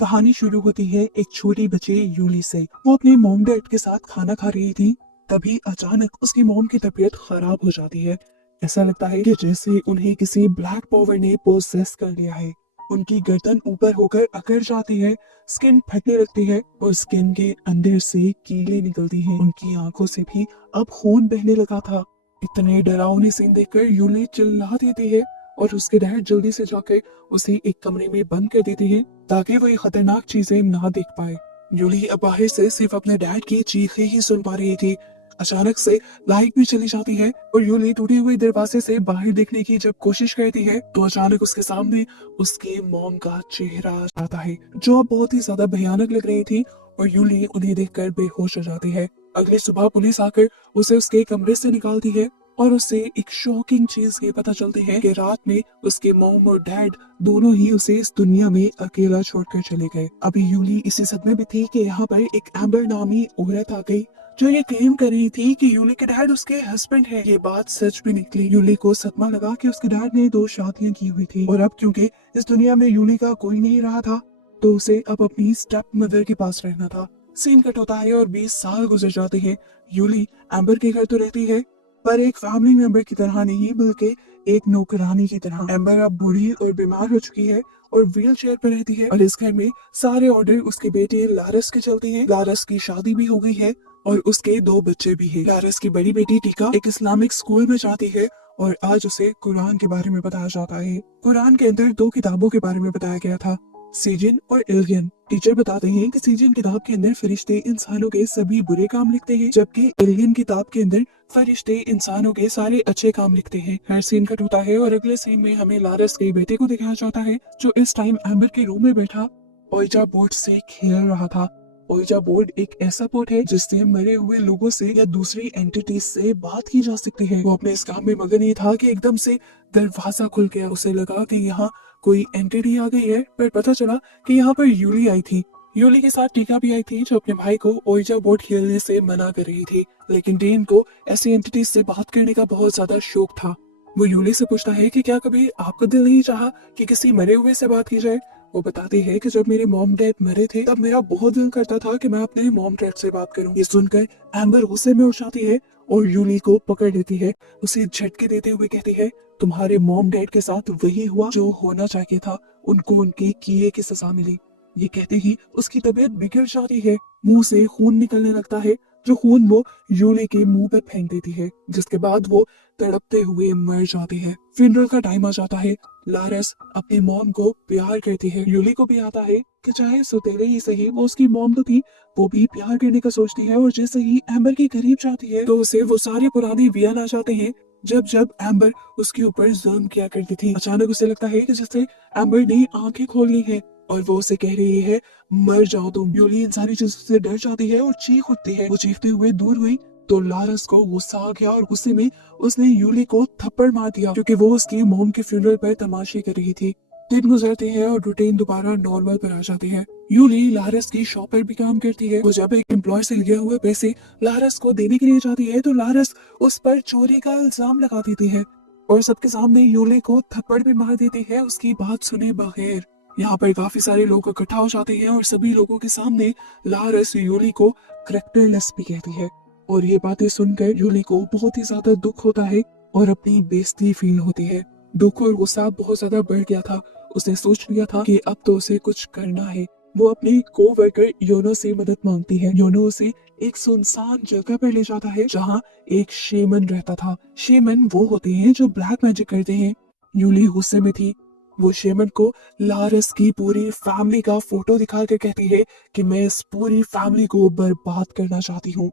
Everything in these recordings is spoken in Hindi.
कहानी शुरू होती है एक छोटी बच्ची यूली से। वो अपने मॉम डैड के साथ खाना खा रही थी। तभी अचानक उसकी मॉम की तबीयत खराब हो जाती है। ऐसा लगता है कि जैसे उन्हें किसी ब्लैक पावर ने पोसेस कर लिया है। उनकी गर्दन ऊपर होकर अकड़ जाती है, स्किन फटने लगती है और स्किन के अंदर से कीड़े निकलती हैं। उनकी आंखों से भी अब खून बहने लगा था। इतने डरावने सीन देखकर यूली चिल्ला देती है और उसके डैड जल्दी से जाकर उसे एक कमरे में बंद कर देते हैं ताकि वो ये खतरनाक चीजें ना देख पाए। यूली अब बाहर से सिर्फ अपने डैड की चीखें ही सुन पा रही थी। अचानक से लाइट भी चली जाती है और यूली टूटे हुए दरवाजे से बाहर देखने की जब कोशिश करती है तो अचानक उसके सामने उसकी मॉम का चेहरा आता है, जो अब बहुत ही ज्यादा भयानक लग रही थी और यूली उन्हें देखकर बेहोश हो जाती है। अगली सुबह पुलिस आकर उसे उसके कमरे से निकालती है और उसे एक शॉकिंग चीज ये पता चलती है कि रात में उसके मॉम और डैड दोनों ही उसे इस दुनिया में अकेला छोड़कर चले गए। अभी यूली इसी सदमे में थी कि यहाँ पर एक एम्बर नामी औरत आ गई जो ये क्लेम कर रही थी कि यूली के डैड उसके हस्बैंड है। ये बात सच भी निकली। यूली को सदमा लगा कि उसके डैड ने 2 शादियां की हुई थी और अब क्योंकि इस दुनिया में यूली का कोई नहीं रहा था तो उसे अब अपनी स्टेप मदर के पास रहना था। सीन कट होता है और 20 साल गुजर जाते हैं। यूली एम्बर के घर तो रहती है पर एक फैमिली मेंबर की तरह नहीं बल्कि एक नौकरानी की तरह। एम्बर अब बूढ़ी और बीमार हो चुकी है और व्हील चेयर पर रहती है और इस घर में सारे ऑर्डर उसके बेटे लारस के चलते हैं। लारस की शादी भी हो गई है और उसके 2 बच्चे भी हैं। लारस की बड़ी बेटी टीका एक इस्लामिक स्कूल में जाती है और आज उसे कुरान के बारे में बताया जाता है। कुरान के अंदर 2 किताबों के बारे में बताया गया था, सीजन और एलियन। टीचर बताते हैं कि सीजन किताब के अंदर फरिश्ते इंसानों के सभी बुरे काम लिखते हैं जबकि एलियन किताब के अंदर फरिश्ते इंसानों के सारे अच्छे काम लिखते हैं। हर सीन कट होता है और अगले सीन में हमें लारस के बेटे को दिखाया जाता है जो इस टाइम एम्बर के रूम में बैठा ओइजा बोर्ड से खेल रहा था। ओइजा बोर्ड एक ऐसा बोर्ड है जिससे मरे हुए लोगों से या दूसरी एंटिटीज से बात की जा सकती है। वो अपने इस काम में मगन ही था कि एकदम से दरवाजा खुल गया। उसे लगा कि यहाँ कोई एंटिटी आ गई है पर पता चला कि यहाँ पर यूली आई थी। यूली के साथ टीका भी आई थी जो अपने भाई को ओइजा बोर्ड खेलने से मना कर रही थी। लेकिन डेन को ऐसी एंटिटीज से बात करने का बहुत ज्यादा शौक था। वो यूली से पूछता है कि क्या कभी आपका दिल नहीं चाहा कि किसी मरे हुए से बात की जाए। वो बताती है कि जब मेरे मॉम डैड मरे थे तब मेरा बहुत दिल करता था कि मैं अपने मॉम डैड से बात करूं। ये सुनकर एम्बर गुस्से में उठ जाती है और यूली को पकड़ लेती है। उसे झटके देते हुए कहती है, तुम्हारे मॉम डैड के साथ वही हुआ जो होना चाहिए था, उनको उनके किए की सजा मिली। ये कहते ही उसकी तबीयत बिगड़ जाती है, मुंह से खून निकलने लगता है जो खून वो यूली के मुंह पर फेंक देती है, जिसके बाद वो तड़पते हुए मर जाती है। फ्यूनरल का टाइम आ जाता है। लारस अपनी मॉम को प्यार करती है। यूली को भी आता है कि चाहे सौतेले ही सही वो उसकी मॉम तो थी, वो भी प्यार करने का सोचती है और जैसे ही एम्बर के करीब जाती है तो उसे वो सारे पुराने वियन आ जाते हैं जब जब एम्बर उसके ऊपर जुल्म किया करती थी। अचानक उसे लगता है कि जैसे एम्बर ने आंखें खोल ली हैं और वो उसे कह रही है, मर जाओ तुम। यूली इन सारी चीजों से डर जाती है और चीख उठती है। वो चीखते हुए दूर हुई तो लारस को गुस्सा आ गया और गुस्से में उसने यूली को थप्पड़ मार दिया क्योंकि वो उसकी मॉम के फ्यूनरल पर तमाशे कर रही थी। दिन गुजरते हैं और रूटीन दोबारा नॉर्मल पर आ जाती है। यूली लारस की शॉप पर भी काम करती है। वो जब एक एम्प्लॉय से लिए हुए पैसे लारस को देने के लिए जाती है तो लारस उस पर चोरी का इल्जाम लगा देती है और सबके सामने यूली को थप्पड़ भी मार देती है उसकी बात सुने बगैर। यहाँ पर काफी सारे लोग इकट्ठा हो जाते हैं और सभी लोगों के सामने लारस यूली को करैक्टरलेस भी कहती है और ये बातें सुनकर यूली को बहुत ही ज्यादा दुख होता है और अपनी बेइज्जती फील होती है। दुख और गुस्सा बहुत ज्यादा बढ़ गया था। उसने सोच लिया था कि अब तो उसे कुछ करना है। वो अपने कोवर्कर योनो से मदद मांगती है। योनो उसे एक सुनसान जगह पर ले जाता है जहाँ एक शेमन रहता था। शेमन वो होते हैं जो ब्लैक मैजिक करते हैं। यूली गुस्से में थी। वो शेमन को लारस की पूरी फैमिली का फोटो दिखा कर कहती है कि मैं इस पूरी फैमिली को बर्बाद करना चाहती हूँ।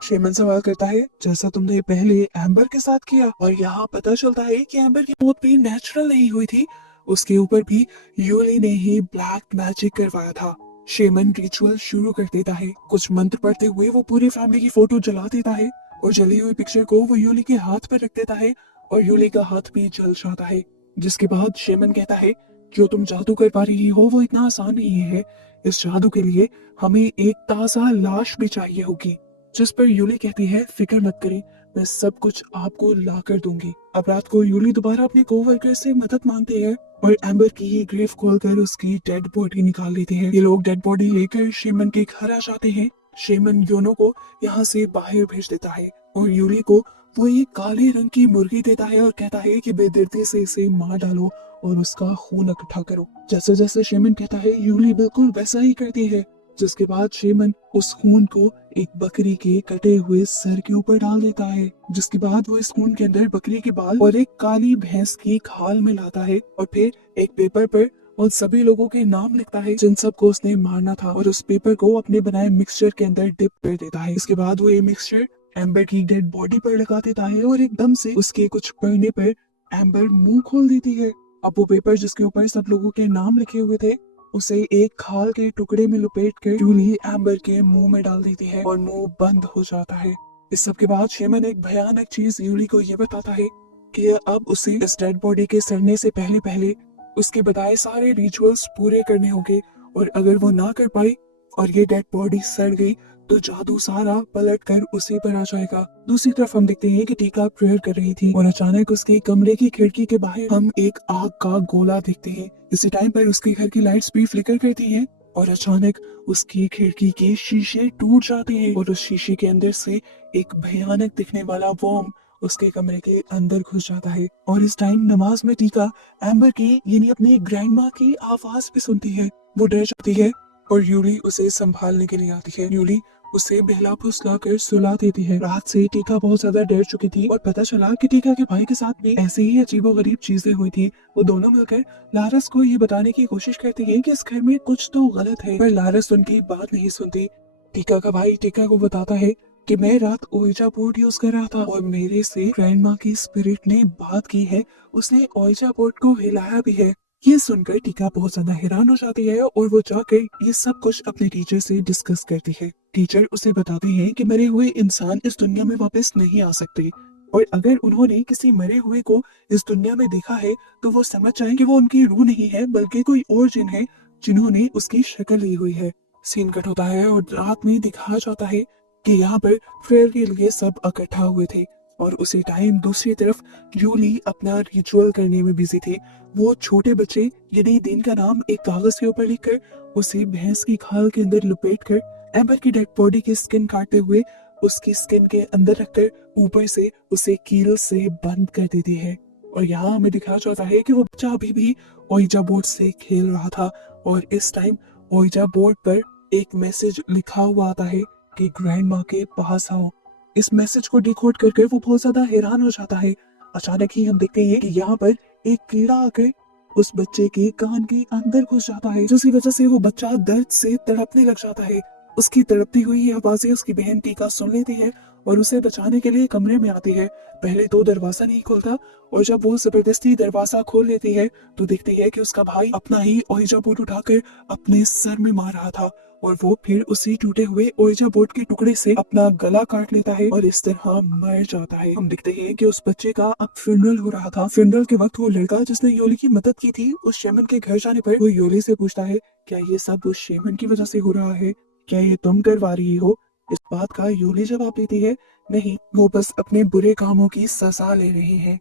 शेमन सवाल करता है, जैसा तुमने पहले एम्बर के साथ किया। और यहाँ पता चलता है कि एम्बर की मौत भी नेचुरल नहीं हुई थी, उसके ऊपर भी यूली ने ही ब्लैक मैजिक करवाया था। शेमन रिचुअल शुरू कर देता है। कुछ मंत्र पढ़ते हुए वो पूरी फैमिली की फोटो जला देता है और जली हुई पिक्चर को वो यूली के हाथ पर रख देता है और यूली का हाथ भी जल जाता है। जिसके बाद शेमन कहता है, जो तुम जादू कर पा रही हो वो इतना आसान नहीं है। इस जादू के लिए हमें एक ताजा लाश भी चाहिए होगी। जिस पर यूली कहती है, फिक्र मत करें, मैं सब कुछ आपको ला कर दूंगी। अब रात को यूली दोबारा अपने कोवर्कर से मदद मांगती है और एम्बर की ग्रेव खोलकर उसकी डेड बॉडी निकाल लेते हैं। ये लोग डेड बॉडी लेकर शेमन के घर आ जाते हैं। शेमन योनो को यहाँ से बाहर भेज देता है और यूली को वो एक काले रंग की मुर्गी देता है और कहता है कि बेदर्दी से इसे मार डालो और उसका खून इकट्ठा करो। जैसे जैसे शेमन कहता है यूली बिल्कुल वैसा ही करती है, जिसके बाद शेमन उस खून को एक बकरी के कटे हुए सर के ऊपर डाल देता है, जिसके बाद वो इस खून के अंदर बकरी के बाल और एक काली भैंस की खाल मिलाता है और फिर एक पेपर पर उन सभी लोगों के नाम लिखता है जिन सबको उसने मारना था और उस पेपर को अपने बनाए मिक्सचर के अंदर डिप कर देता है। इसके बाद वो ये मिक्सचर एम्बर की डेड बॉडी पर लगा देता है और एकदम से उसके कुछ पढ़ने पर एम्बर मुंह खोल देती है। अब वो पेपर जिसके ऊपर सब लोगों के नाम लिखे हुए थे उसे एक खाल के टुकड़े में लपेट कर यूली एम्बर के मुंह में डाल देती है और मुंह बंद हो जाता है। इस सब के बाद शेमन एक भयानक चीज यूली को ये बताता है कि अब उसे इस डेड बॉडी के सड़ने से पहले पहले उसके बताए सारे रिचुअल्स पूरे करने होंगे और अगर वो ना कर पाई और ये डेड बॉडी सड़ गई तो जादू सारा पलट कर उसी पर आ जाएगा। दूसरी तरफ हम देखते हैं कि टीका प्रेयर कर रही थी और अचानक उसके कमरे की खिड़की के बाहर हम एक आग का गोला देखते हैं। इसी टाइम पर उसके घर की लाइट्स भी फ्लिकर करती हैं और अचानक उसकी खिड़की के शीशे टूट जाते हैं और उस शीशे के अंदर से एक भयानक दिखने वाला वॉर्म उसके कमरे के अंदर घुस जाता है। और इस टाइम नमाज में टीका एम्बर की यानी अपनी ग्रैंडमा की आवाज भी सुनती है। वो डर जाती है और यूली उसे संभालने के लिए आती है। यूली उसे बहला फुसला कर सुला देती है। रात से टीका बहुत ज्यादा डर चुकी थी और पता चला कि टीका के भाई के साथ भी ऐसे ही अजीबोगरीब चीजें हुई थी। वो दोनों मिलकर लारस को ये बताने की कोशिश करते हैं कि इस घर में कुछ तो गलत है, पर लारस उनकी बात नहीं सुनती। टीका का भाई टीका को बताता है कि मैं रात ओइजा बोर्ड यूज कर रहा था और मेरे से ग्रैंडमा की स्पिरिट ने बात की है, उसने ओइजा बोर्ड को हिलाया भी है। ये सुनकर टीका बहुत ज्यादा हैरान हो जाती है और वो जाकर ये सब कुछ अपने टीचर से डिस्कस करती है। टीचर उसे बताते हैं कि मरे हुए इंसान इस दुनिया में वापस नहीं आ सकते और अगर उन्होंने किसी मरे हुए को इस दुनिया में देखा है तो वो समझ जाए कि वो उनकी रूह नहीं है बल्कि कोई और जिन है जिन्होंने उसकी शक्ल ली हुई है। सीन कट होता है और रात में दिखाया जाता है कि यहाँ पर प्रेयर के लिए सब इकट्ठा हुए थे और उसी टाइम दूसरी तरफ यूली अपना रिचुअल करने में बिजी थे। वो छोटे बच्चे यानी दिन का नाम एक कागज के ऊपर लिखकर उसे भैंस की खाल के अंदर लपेट कर एम्बर की डेड बॉडी की स्किन काटते हुए उसकी स्किन के अंदर रखकर ऊपर से उसे कील से बंद कर देती है। और यहाँ हमें दिखाया जाता है कि वो बच्चा अभी भी ओइजा बोर्ड से खेल रहा था और इस टाइम ओइजा बोर्ड पर एक मैसेज लिखा हुआ आता है कि ग्रैंड माँ के पास आओ। इस मैसेज को डिकोड करके वो बहुत ज्यादा हैरान हो जाता है। अचानक ही हम देखते हैं कि यहाँ पर एक कीड़ा आकर उस बच्चे के कान के अंदर घुस जाता है, जिसकी वजह से वो बच्चा दर्द से तड़पने लग जाता है। उसकी तड़पती हुई आवाजें उसकी बहन टीका सुन लेती है और उसे बचाने के लिए कमरे में आती है। पहले तो दरवाजा नहीं खोलता और जब वो जबरदस्ती दरवाजा खोल लेती है तो देखती है कि उसका भाई अपना ही ओइजा बोर्ड उठाकर अपने सर में मार रहा था और वो फिर उसी टूटे हुए ओइजा बोर्ड के टुकड़े से अपना गला काट लेता है और इस तरह मर जाता है। हम देखते हैं कि उस बच्चे का अब फ्यूनरल हो रहा था। फ्यूनरल के वक्त वो लड़का जिसने योली की मदद की थी उस शेमन के घर जाने पर वो योली से पूछता है क्या ये सब उस शेमन की वजह से हो रहा है, क्या ये तुम करवा रही हो। इस बात का योली जवाब देती है नहीं, वो बस अपने बुरे कामों की सजा ले रहे हैं।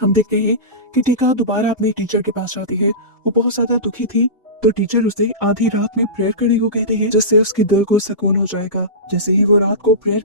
हम देखते हैं कि टीका दोबारा अपने टीचर के पास जाती है। वो बहुत ज्यादा दुखी थी तो टीचर उसे आधी रात में प्रेयर करने को कहते हैं जिससे उसके दिल को सुकून हो जाएगा। जैसे ही वो रात को प्रेयर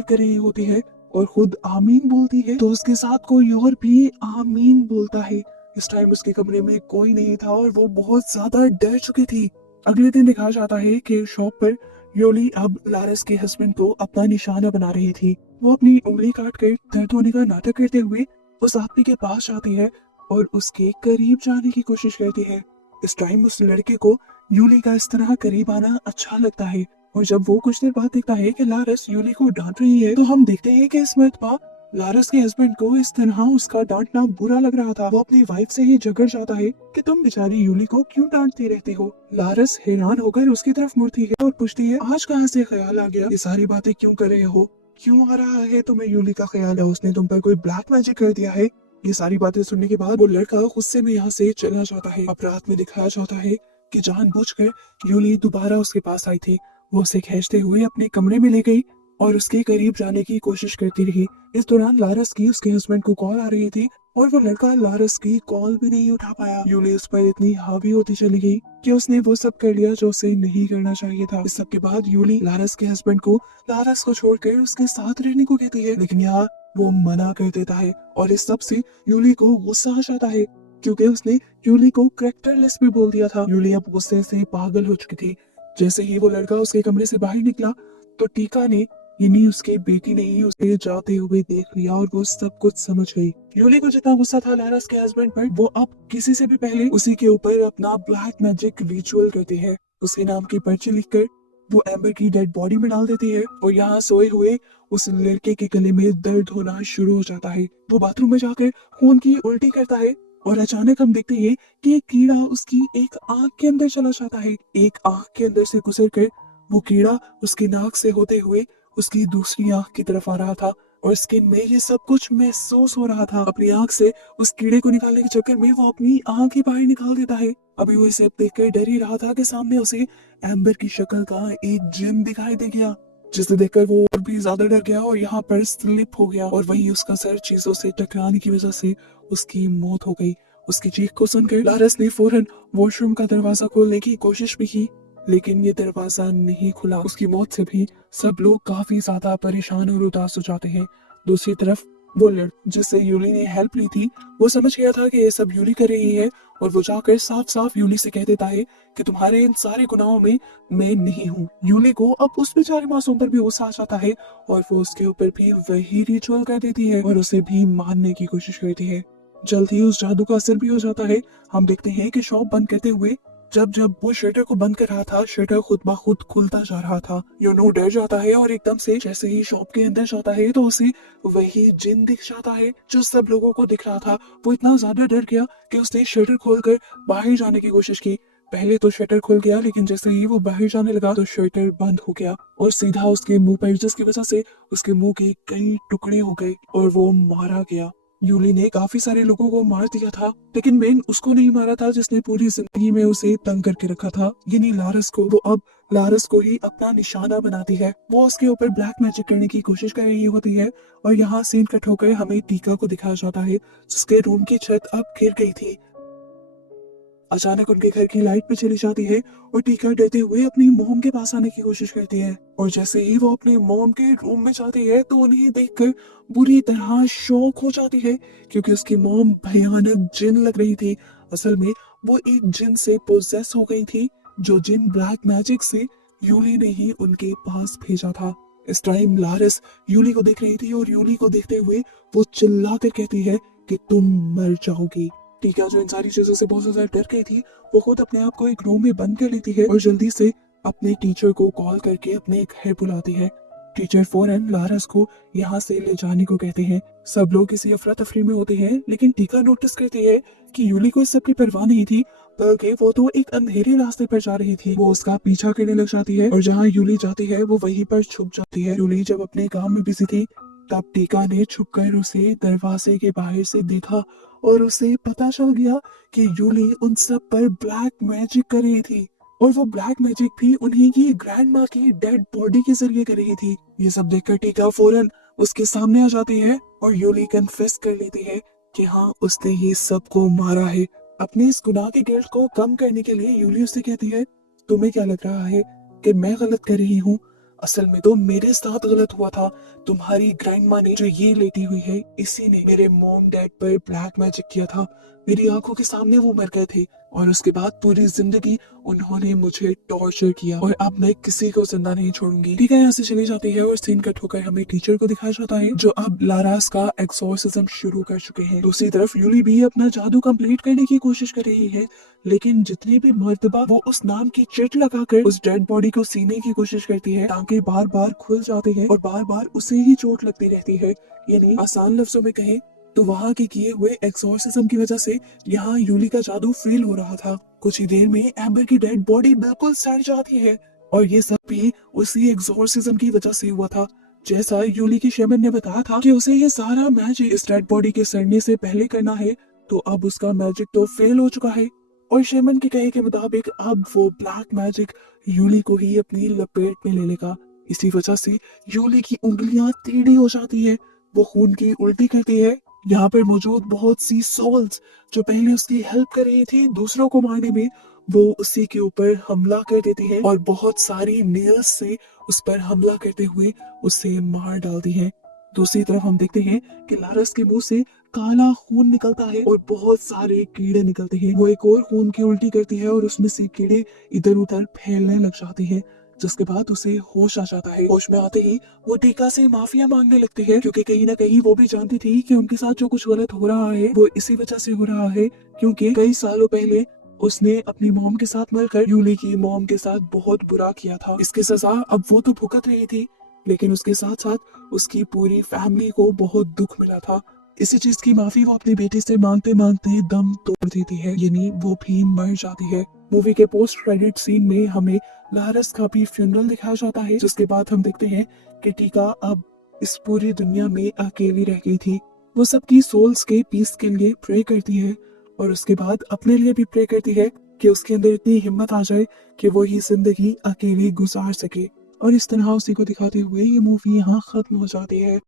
कर रही होती है और खुद आमीन बोलती है तो उसके साथ कोई और भी आमीन बोलता है। इस टाइम उसके कमरे में कोई नहीं था और वो बहुत ज्यादा डर चुकी थी। अगले दिन दिखाया जाता है कि शॉप पर योली अब लारस के हस्बैंड को अपना निशाना बना रही थी। वो अपनी उंगली काट कर दर्द होने का नाटक करते हुए उस आदमी के पास जाती है और उसके करीब जाने की कोशिश करती है। इस टाइम उस लड़के को यूली का इस तरह करीब आना अच्छा लगता है और जब वो कुछ देर बाद देखता है कि लारस यूली को डांट रही है तो हम देखते हैं कि इस मर्तबा लारस के हस्बैंड को इस तरह उसका डांटना बुरा लग रहा था। वो अपनी वाइफ से ही झगड़ जाता है कि तुम बेचारी यूली को क्यों डांटती रहती हो। लारस हैरान होकर उसकी तरफ मुड़ती है और पूछती है आज कहाँ से ख्याल आ गया, ये सारी बातें क्यों कर रहे हो, क्यों आ रहा है तुम्हें यूली का ख्याल है, उसने तुम पर कोई ब्लैक मैजिक कर दिया है। ये सारी बातें सुनने के बाद वो लड़का गुस्से में यहाँ से चला जाता है। अब रात में दिखाया जाता है कि जानबूझकर यूली दोबारा उसके पास आई थी। वो उसे खींचते हुए अपने कमरे में ले गई और उसके करीब जाने की कोशिश करती रही। इस दौरान लारस की उसके हस्बैंड को कॉल आ रही थी और वो लड़का लारस की कॉल भी नहीं उठा पाया। यूली उस पर इतनी हावी होती चली गई कि उसने वो सब कर लिया जो उसे नहीं करना चाहिए था। इस सब के बाद यूली लारस के हस्बैंड को लारस को छोड़कर उसके साथ रहने को कहती है, लेकिन यहाँ वो मना कर देता है और इस सब से यूली को गुस्सा आ जाता है क्योंकि उसने यूली को कैरेक्टरलेस भी बोल दिया था। यूली अब गुस्से से पागल हो चुकी थी। जैसे ही वो लड़का उसके कमरे से बाहर निकला तो टीका ने यानी उसकी बेटी ने ही उसे जाते हुए देख लिया और वो सब कुछ समझ गई। यूली को जितना गुस्सा था लारस के हस्बैंड पर, वो अब किसी से भी पहले उसी के ऊपर अपना ब्लैक मैजिक रिचुअल करती है। उसके नाम की पर्ची लिखकर वो एम्बर की डेड बॉडी में डाल देती है और यहाँ सोए हुए उस लड़के के गले में दर्द होना शुरू हो जाता है। वो बाथरूम में जाकर खून की उल्टी करता है और अचानक हम देखते हैं कि एक कीड़ा उसकी एक आंख के अंदर चला जाता है। एक आंख के अंदर से गुजर कर वो कीड़ा उसकी नाक से होते हुए उसकी दूसरी आंख की तरफ आ रहा था और स्किन में ये सब कुछ महसूस हो रहा था। अपनी आंख से उस कीड़े को निकालने के चक्कर में वो अपनी आंख ही बाहर निकाल देता है। अभी वो इसे देखकर डर ही रहा था कि सामने उसे एम्बर की शक्ल का एक जिन दिखाई दे गया, जिसे देखकर वो और भी ज्यादा डर गया और यहाँ पर स्लिप हो गया और वहीं उसका सर चीजों से टकराने की वजह से उसकी मौत हो गई। उसकी चीख को सुनकर लारस ने फौरन वॉशरूम का दरवाजा खोलने की कोशिश भी की, लेकिन ये दरवाजा नहीं खुला। उसकी मौत से भी सब लोग काफी ज्यादा परेशान और उदास हो जाते हैं। दूसरी तरफ वो जिससे यूली ने हेल्प ली थी, वो समझ गया था कि ये सब यूली कर रही है और वो जाकर साफ साफ यूली से कह देता है कि तुम्हारे इन सारे गुनाहों में मैं नहीं हूँ। यूली को अब उस बेचारे मासूम पर भी गुस्सा आ जाता है और वो उसके ऊपर भी वही रिचुअल कर देती है और उसे भी मारने की कोशिश करती है। जल्द ही उस जादू का असर भी हो जाता है। हम देखते हैं कि शॉप बंद करते हुए जब जब वो शटर को बंद कर रहा था, शटर खुद ब खुद खुलता जा रहा था। यूनो डर जाता है और एकदम से जैसे ही शॉप के अंदर जाता है तो उसे वही जिन दिख जाता है जो सब लोगों को दिख रहा था। वो इतना ज्यादा डर गया कि उसने शटर खोलकर बाहर जाने की कोशिश की। पहले तो शटर खुल गया, लेकिन जैसे ही वो बाहर जाने लगा तो शटर बंद हो गया और सीधा उसके मुंह पर, जिसकी वजह से उसके मुंह के कई टुकड़े हो गए और वो मारा गया। यूली ने काफी सारे लोगों को मार दिया था, लेकिन मेन उसको नहीं मारा था जिसने पूरी जिंदगी में उसे तंग करके रखा था, यानी लारस को। वो अब लारस को ही अपना निशाना बनाती है। वो उसके ऊपर ब्लैक मैजिक करने की कोशिश कर रही होती है और यहाँ सीन कट होकर हमें टीका को दिखाया जाता है जिसके रूम की छत अब गिर गई थी। अचानक उनके घर की लाइट भी चली जाती है और टीका डरते हुए अपनी मोम के पास आने की कोशिश करती है और जैसे ही वो अपने मोम के रूम में जाती है तो उन्हें देखकर बुरी तरह शॉक हो जाती है क्योंकि उसकी मोम भयानक जिन लग रही थी। असल में वो एक जिन से पोजेस हो गई थी, जो जिन ब्लैक मैजिक से यूली ने ही उनके पास भेजा था। इस टाइम लारस यूली को देख रही थी और यूली को देखते हुए वो चिल्ला कर कहती है कि तुम मर जाओगी। टीका, जो इन सारी चीजों से बहुत ज्यादा डर गई थी, वो खुद अपने आप को एक रूम में बंद कर लेती है और जल्दी से अपने टीचर को कॉल करके अपने घर बुलाती है। टीचर फौरन लारस को यहाँ से ले जाने को कहते हैं। सब लोग इसी अफरा तफरी में होते हैं, लेकिन टीका नोटिस करती है कि यूली को इस सब की परवाह नहीं थी, बल्कि वो तो एक अंधेरे रास्ते पर जा रही थी। वो उसका पीछा करने लग जाती है और जहाँ यूली जाती है वो वहीं पर छुप जाती है। यूली जब अपने काम में बिजी थी तब टीका ने छुपकर उसे दरवाजे के बाहर से देखा और उसे पता चल गया कि यूली उन सब पर ब्लैक मैजिक कर रही थी और वो ब्लैक मैजिक भी उन्हीं की ग्रैंड माँ की डेड बॉडी के जरिए कर रही थी। ये सब देखकर टीका फौरन उसके सामने आ जाती है और यूली कन्फेस कर लेती है कि हाँ, उसने ही सबको मारा है। अपने इस गुनाह के गिल्ट को कम करने के लिए यूली उससे कहती है, तुम्हें क्या लग रहा है कि मैं गलत कर रही हूँ? असल में तो मेरे साथ गलत हुआ था। तुम्हारी ग्रैंड माँ ने जो ये लेटी हुई है, इसी ने मेरे मॉम डैड पर ब्लैक मैजिक किया था। मेरी आंखों के सामने वो मर गए थे और उसके बाद पूरी जिंदगी उन्होंने मुझे टॉर्चर किया और अब मैं किसी को जिंदा नहीं छोड़ूंगी। ठीक है, यहाँ से चली जाती है और सीन कट होकर हमें टीचर को दिखाया जाता है जो अब लारास का एक्सोर्सिज्म शुरू कर चुके हैं। दूसरी तरफ यूली भी अपना जादू कंप्लीट करने की कोशिश कर रही है, लेकिन जितनी भी मर्तबा वो उस नाम की चिट लगाकर उस डेड बॉडी को सीने की कोशिश करती है, टांके बार बार खुल जाते हैं और बार बार उसे ही चोट लगती रहती है। यानी आसान लफ्जों में कहें तो वहाँ के किए हुए एक्सोर्सिज्म की वजह से यहाँ यूली का जादू फेल हो रहा था। कुछ ही देर में एम्बर की डेड बॉडी बिल्कुल सड़ जाती है और ये सब भी उसी एक्सोर्सिज्म की वजह से हुआ था। जैसा यूली की शेमन ने बताया था कि उसे ये सारा मैजिक इस डेड बॉडी के सड़ने से पहले करना है, तो अब उसका मैजिक तो फेल हो चुका है और शेमन के कहे के मुताबिक अब वो ब्लैक मैजिक यूली को ही अपनी लपेट में ले लेगा। इसी वजह से यूली की उंगलियां टेढ़ी हो जाती है, वो खून की उल्टी करती है। यहाँ पर मौजूद बहुत सी सोल्स जो पहले उसकी हेल्प कर रही थी दूसरों को मारने में, वो उसी के ऊपर हमला कर देती है और बहुत सारी नेल्स से उस पर हमला करते हुए उसे मार डालती है। दूसरी तरफ हम देखते हैं कि लारस के मुंह से काला खून निकलता है और बहुत सारे कीड़े निकलते हैं। वो एक और खून की उल्टी करती है और उसमें से कीड़े इधर उधर फैलने लग जाते हैं, जिसके बाद उसे होश आ जाता है। होश में आते ही वो टीका से माफिया मांगने लगती है, क्योंकि कहीं ना कहीं वो भी जानती थी कि उनके साथ जो कुछ गलत हो रहा है वो इसी वजह से हो रहा है, क्योंकि कई सालों पहले उसने अपनी मॉम के साथ मिलकर यूली की मॉम के साथ बहुत बुरा किया था। इसकी सजा अब वो तो भुगत रही थी, लेकिन उसके साथ साथ उसकी पूरी फैमिली को बहुत दुख मिला था। इसी चीज की माफी वो अपनी बेटी से मांगते मांगते दम तोड़ देती है, यानी वो भी मर जाती है। मूवी के पोस्ट क्रेडिट सीन में हमें लारस का भी फ्यूनरल दिखाया जाता है, जिसके बाद हम देखते हैं कि टीका अब इस पूरी दुनिया में अकेली रह गई थी। वो सबकी सोल्स के पीस के लिए प्रे करती है और उसके बाद अपने लिए भी प्रे करती है कि उसके अंदर इतनी हिम्मत आ जाए कि वो ये जिंदगी अकेली गुजार सके। और इस तरह उसी को दिखाते हुए ये मूवी यहाँ खत्म हो जाती है।